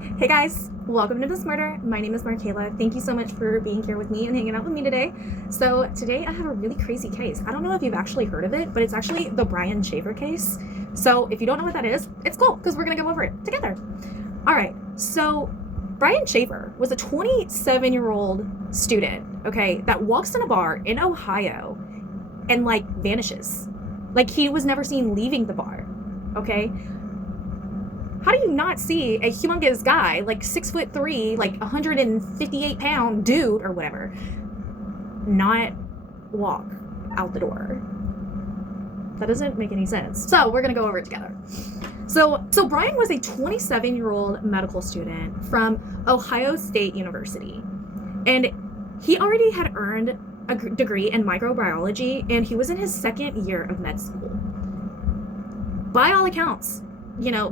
Hey guys, welcome to This Murder. My name is Markayla. Thank you so much for being here with me and hanging out with me today. So today I have a really crazy case. I don't know if you've actually heard of it, but it's actually the Brian Shaffer case. So if you don't know what that is, it's cool because we're gonna go over it together. All right, so Brian Shaffer was a 27-year-old student, okay, that walks in a bar in Ohio and vanishes. Like he was never seen leaving the bar, okay? How do you not see a humongous guy, 6'3", 158-pound dude or whatever, not walk out the door? That doesn't make any sense. So we're gonna go over it together. So Brian was a 27-year-old medical student from Ohio State University, and he already had earned a degree in microbiology, and he was in his second year of med school. By all accounts,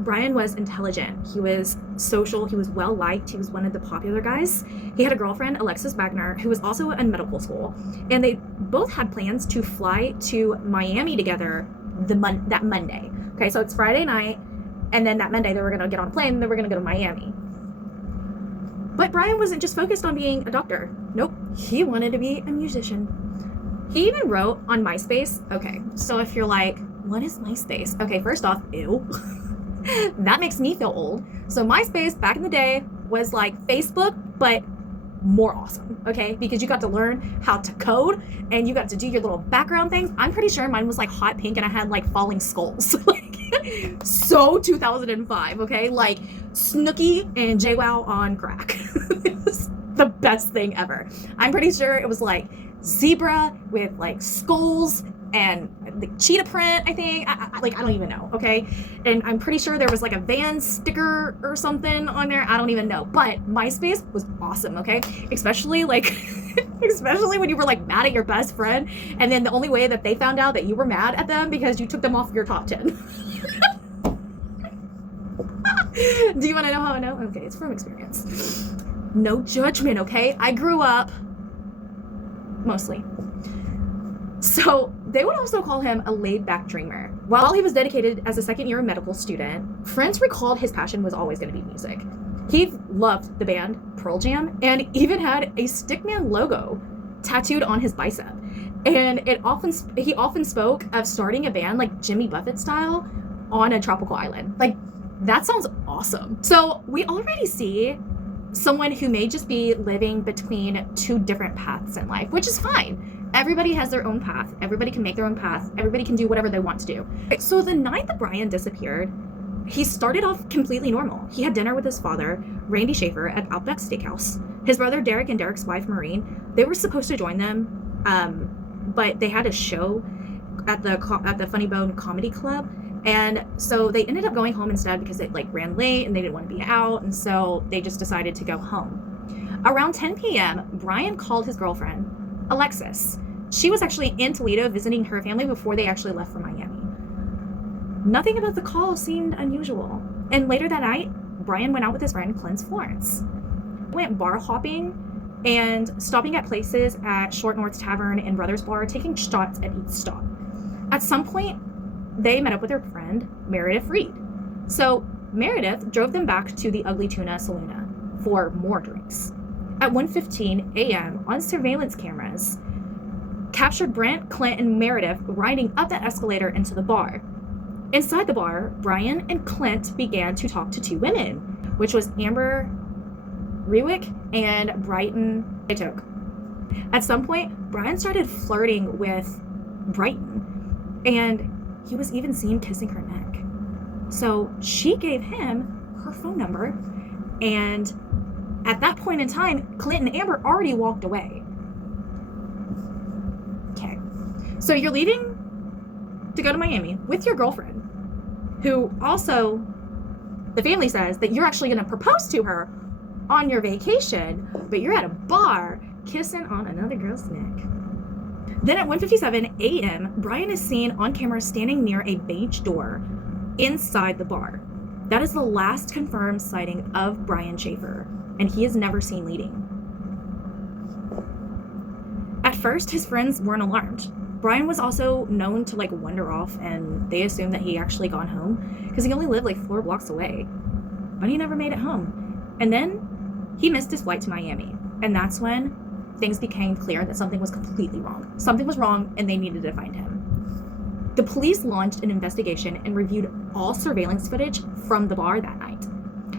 Brian was intelligent. He was social. He was well liked. He was one of the popular guys. He had a girlfriend, Alexis Wagner, who was also in medical school, and they both had plans to fly to Miami together that Monday. Okay, so it's Friday night, and then that Monday they were gonna get on a plane and they were gonna go to Miami. But Brian wasn't just focused on being a doctor. Nope, he wanted to be a musician. He even wrote on MySpace. Okay, so if you're like, what is MySpace? Okay, first off, ew. That makes me feel old. So MySpace back in the day was like Facebook, but more awesome, okay? Because you got to learn how to code and you got to do your little background things. I'm pretty sure mine was hot pink and I had falling skulls. So 2005, okay? Snooki and JWoww on crack. It was the best thing ever. I'm pretty sure it was zebra with skulls and the cheetah print, I think. I don't even know, okay? And I'm pretty sure there was a van sticker or something on there. I don't even know. But MySpace was awesome, okay? Especially especially when you were mad at your best friend, and then the only way that they found out that you were mad at them because you took them off your top 10. Do you want to know how I know? Okay, it's from experience. No judgment, okay? I grew up mostly. So they would also call him a laid-back dreamer. While he was dedicated as a second-year medical student, friends recalled his passion was always going to be music. He loved the band Pearl Jam and even had a Stickman logo tattooed on his bicep. And he often spoke of starting a band Jimmy Buffett style on a tropical island. That sounds awesome. So we already see someone who may just be living between two different paths in life, which is fine. Everybody has their own path. Everybody can make their own path. Everybody can do whatever they want to do. So the night that Brian disappeared, he started off completely normal. He had dinner with his father, Randy Shaffer, at Outback Steakhouse. His brother Derek and Derek's wife Maureen, they were supposed to join them, but they had a show at the Funny Bone Comedy Club, and so they ended up going home instead because it ran late and they didn't want to be out, and so they just decided to go home. Around 10 p.m., Brian called his girlfriend, Alexis. She was actually in Toledo visiting her family before they actually left for Miami. Nothing about the call seemed unusual. And later that night, Brian went out with his friend Clance Florence. Went bar hopping and stopping at places at Short North Tavern and Brothers Bar, taking shots at each stop. At some point, they met up with their friend, Meredith Reed. So Meredith drove them back to the Ugly Tuna Saluna for more drinks. At 1:15 a.m. on surveillance cameras, captured Brent, Clint, and Meredith riding up that escalator into the bar. Inside the bar, Brian and Clint began to talk to two women, which was Amber Rewick and Brighton Itoke. At some point, Brian started flirting with Brighton, and he was even seen kissing her neck. So she gave him her phone number, and at that point in time, Clint and Amber already walked away. Okay, so you're leaving to go to Miami with your girlfriend, who also, the family says that you're actually going to propose to her on your vacation, but you're at a bar kissing on another girl's neck. Then at 1:57 a.m., Brian is seen on camera standing near a beige door inside the bar. That is the last confirmed sighting of Brian Shaffer, and he is never seen leaving. At first, his friends weren't alarmed. Brian was also known to wander off, and they assumed that he actually gone home because he only lived 4 blocks away. But he never made it home. And then he missed his flight to Miami. And that's when things became clear that something was completely wrong. Something was wrong, and they needed to find him. The police launched an investigation and reviewed all surveillance footage from the bar that night.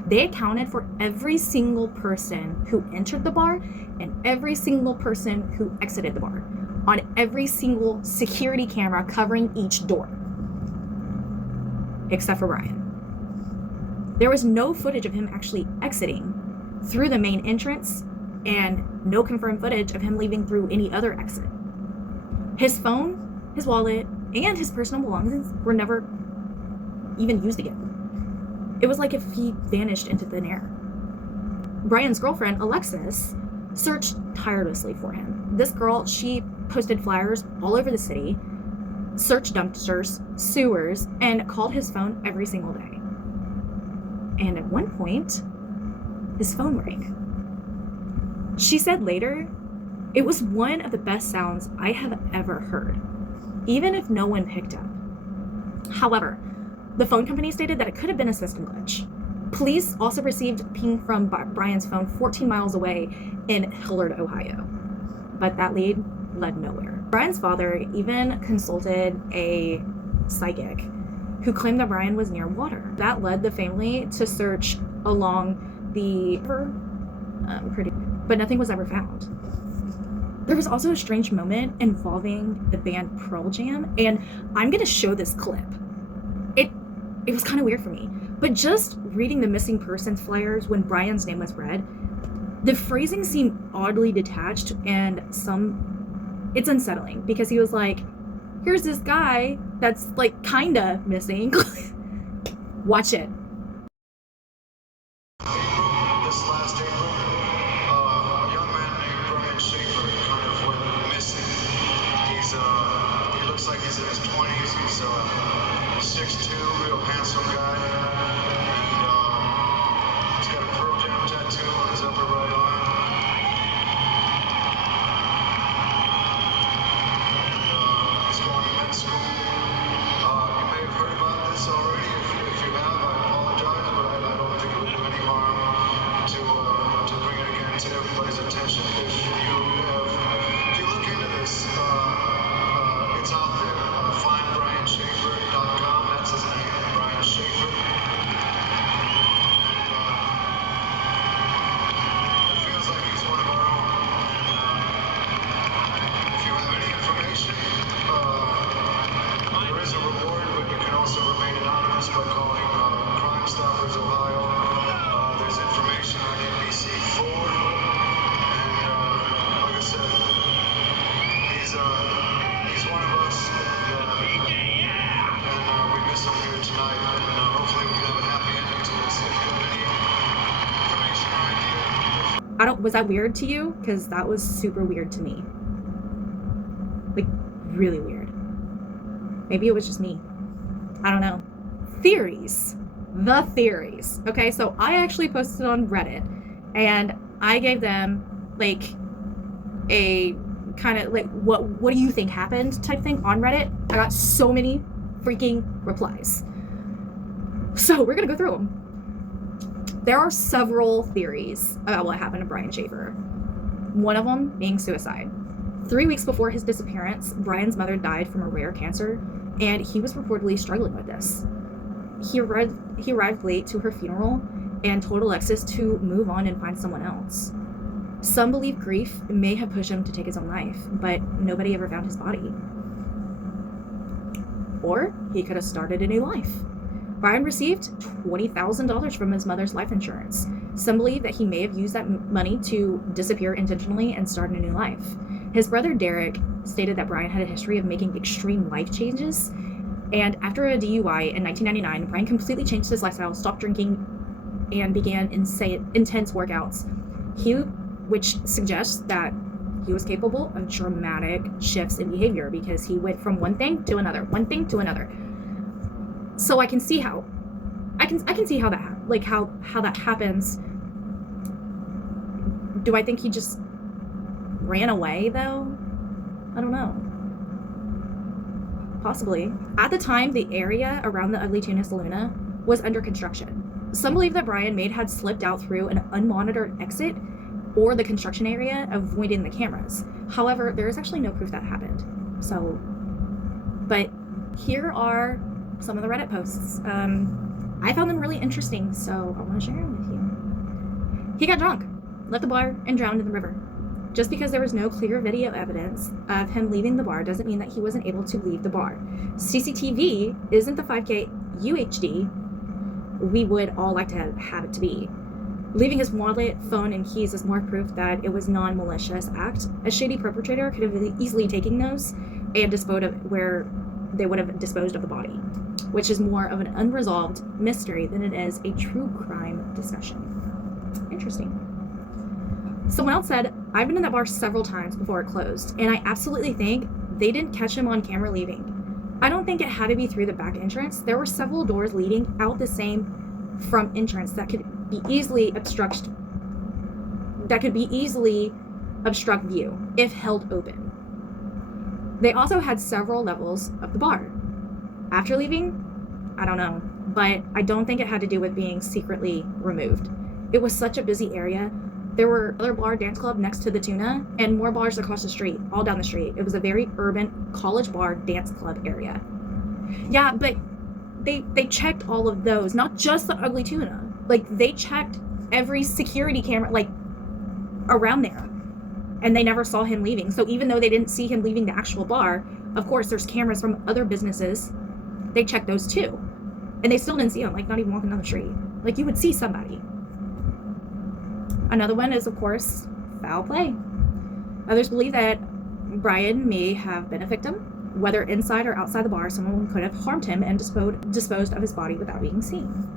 They accounted for every single person who entered the bar and every single person who exited the bar on every single security camera covering each door, except for Brian. There was no footage of him actually exiting through the main entrance and no confirmed footage of him leaving through any other exit. His phone, his wallet, and his personal belongings were never even used again. It was like if he vanished into thin air. Brian's girlfriend, Alexis, searched tirelessly for him. This girl, she posted flyers all over the city, searched dumpsters, sewers, and called his phone every single day. And at one point, his phone rang. She said later, "It was one of the best sounds I have ever heard, even if no one picked up." However, the phone company stated that it could have been a system glitch. Police also received a ping from Brian's phone 14 miles away in Hilliard, Ohio. But that lead led nowhere. Brian's father even consulted a psychic who claimed that Brian was near water. That led the family to search along the river, but nothing was ever found. There was also a strange moment involving the band Pearl Jam, and I'm gonna show this clip. It was kind of weird for me, but just reading the missing persons flyers when Brian's name was read, the phrasing seemed oddly detached, and it's unsettling because he was like, here's this guy that's like kinda missing. Watch it. This last April, a young man named Brian Shaffer kind of went missing. He looks like he's in his 20s. He's 6'2", real handsome guy, and he's got a Pearl Jam tattoo on his upper right arm. And he's going to med school. You may have heard about this already. If you have, I apologize, but I don't think it would do any harm to bring it again to everybody's attention. If you look into this, it's out there. FindBrianShaffer.com. That's his name, Brian Shaffer. It feels like he's one of our own. And if you have any information, there is a reward, but you can also remain anonymous by calling Crime Stoppers Ohio. There's information on NBC4, and like I said, he's one of us, and we miss him here tonight, and hopefully we can have a happy ending to this. If you have any information or idea. Was that weird to you? Because that was super weird to me. Like, really weird. Maybe it was just me. I don't know. Theories. The theories. Okay, so I actually posted on Reddit, and I gave them like a kind of like what do you think happened type thing on Reddit. I got so many freaking replies. So we're gonna go through them. There are several theories about what happened to Brian Shaffer. One of them being suicide. 3 weeks before his disappearance, Brian's mother died from a rare cancer, and he was reportedly struggling with this. He arrived late to her funeral and told Alexis to move on and find someone else. Some believe grief may have pushed him to take his own life, but nobody ever found his body. Or he could have started a new life. Brian received $20,000 from his mother's life insurance. Some believe that he may have used that money to disappear intentionally and start a new life. His brother Derek stated that Brian had a history of making extreme life changes, and after a DUI in 1999, Brian completely changed his lifestyle, stopped drinking, and began intense workouts, which suggests that he was capable of dramatic shifts in behavior because he went from one thing to another. So I can see how that happens. Do I think he just ran away though? I don't know. Possibly. At the time, the area around the Ugly Tuna Saloon was under construction. Some believe that Brian may have slipped out through an unmonitored exit or the construction area, avoiding the cameras. However, there is actually no proof that happened. So, but here are some of the Reddit posts. I found them really interesting, so I want to share them with you. He got drunk, left the bar, and drowned in the river. Just because there was no clear video evidence of him leaving the bar doesn't mean that he wasn't able to leave the bar. CCTV isn't the 5K UHD we would all like to have it to be. Leaving his wallet, phone, and keys is more proof that it was non-malicious act. A shady perpetrator could have easily taken those and disposed of where they would have disposed of the body, which is more of an unresolved mystery than it is a true crime discussion. Interesting. Someone else said, I've been in that bar several times before it closed, and I absolutely think they didn't catch him on camera leaving. I don't think it had to be through the back entrance. There were several doors leading out the same front entrance that could easily obstruct view if held open. They also had several levels of the bar. After leaving, I don't know, but I don't think it had to do with being secretly removed. It was such a busy area. There were other bar dance club next to the Tuna and more bars across the street, all down the street. It was a very urban college bar dance club area. Yeah, but they checked all of those, not just the Ugly Tuna. Like, they checked every security camera, like, around there. And they never saw him leaving. So even though they didn't see him leaving the actual bar, of course, there's cameras from other businesses. They checked those too. And they still didn't see him, like, not even walking down the street. Like, you would see somebody. Another one is, of course, foul play. Others believe that Brian may have been a victim. Whether inside or outside the bar, someone could have harmed him and disposed of his body without being seen.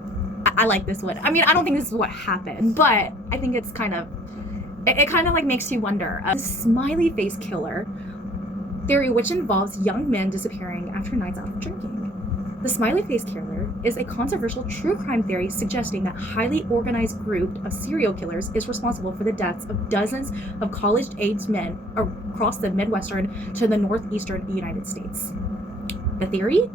I like this one. I mean, I don't think this is what happened, but I think it's kind of, it kind of like makes you wonder. A smiley face killer theory, which involves young men disappearing after nights out of drinking. The smiley face killer is a controversial true crime theory suggesting that a highly organized group of serial killers is responsible for the deaths of dozens of college-aged men across the Midwestern to the northeastern United States. The theory?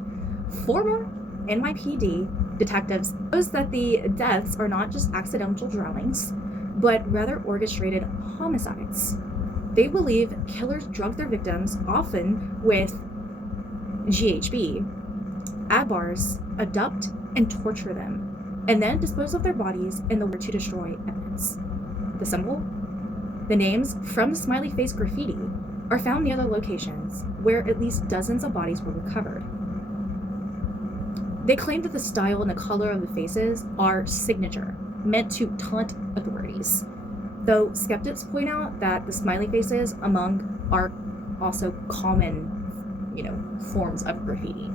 Former NYPD detectives shows that the deaths are not just accidental drownings, but rather orchestrated homicides. They believe killers drug their victims, often with GHB, at bars, abduct and torture them, and then dispose of their bodies in the order to destroy evidence. The symbol? The names from the smiley face graffiti are found near the locations where at least dozens of bodies were recovered. They claim that the style and the color of the faces are signature, meant to taunt authorities, though skeptics point out that the smiley faces among are also common, forms of graffiti.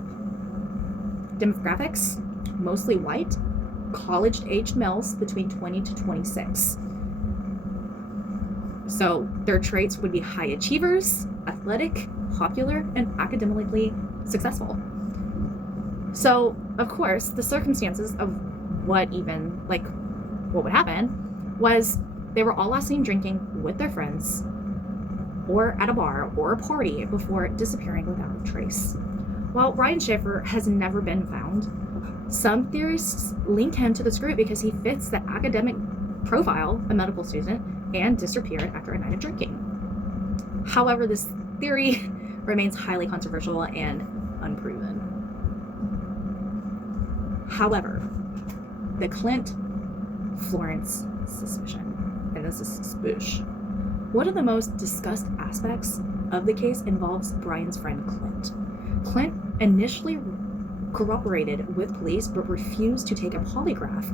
Demographics, mostly white, college-aged males between 20 to 26. So their traits would be high achievers, athletic, popular, and academically successful. So, of course, the circumstances of what would happen was they were all last seen drinking with their friends or at a bar or a party before disappearing without a trace. While Brian Shaffer has never been found, some theorists link him to this group because he fits the academic profile, a medical student, and disappeared after a night of drinking. However, this theory remains highly controversial and unproven. However, the Clint Florence suspicion, and this is spoosh. One of the most discussed aspects of the case involves Brian's friend Clint. Clint initially cooperated with police but refused to take a polygraph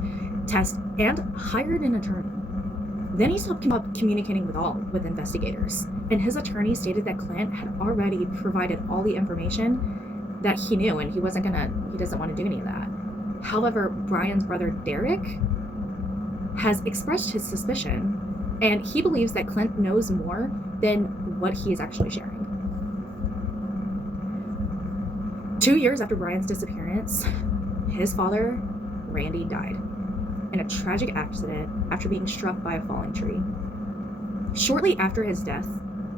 test and hired an attorney. Then he stopped communicating with investigators, and his attorney stated that Clint had already provided all the information that he knew, and he doesn't want to do any of that. However, Brian's brother Derek has expressed his suspicion, and he believes that Clint knows more than what he is actually sharing. 2 years after Brian's disappearance, his father, Randy, died in a tragic accident after being struck by a falling tree. Shortly after his death,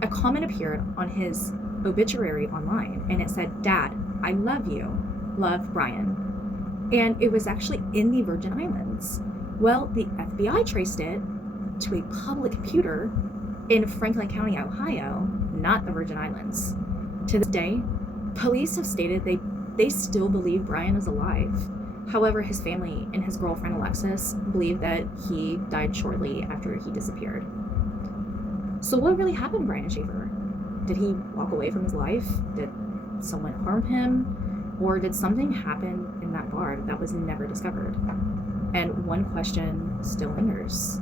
a comment appeared on his obituary online, and it said, "Dad, I love you. Love, Brian." And it was actually in the Virgin Islands. Well, the FBI traced it to a public computer in Franklin County, Ohio, not the Virgin Islands. To this day, police have stated they still believe Brian is alive. However, his family and his girlfriend Alexis believe that he died shortly after he disappeared. So what really happened to Brian Shaffer? Did he walk away from his life? Did someone harm him? Or did something happen in that bar that was never discovered? And one question still lingers.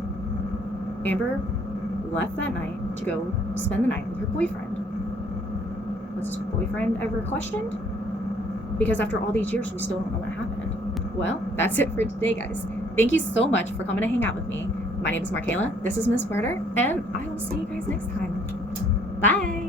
Amber left that night to go spend the night with her boyfriend. Was his boyfriend ever questioned? Because after all these years, we still don't know what happened. Well, that's it for today, guys. Thank you so much for coming to hang out with me. My name is Markayla. This is Miss Murder, and I will see you guys next time. Bye!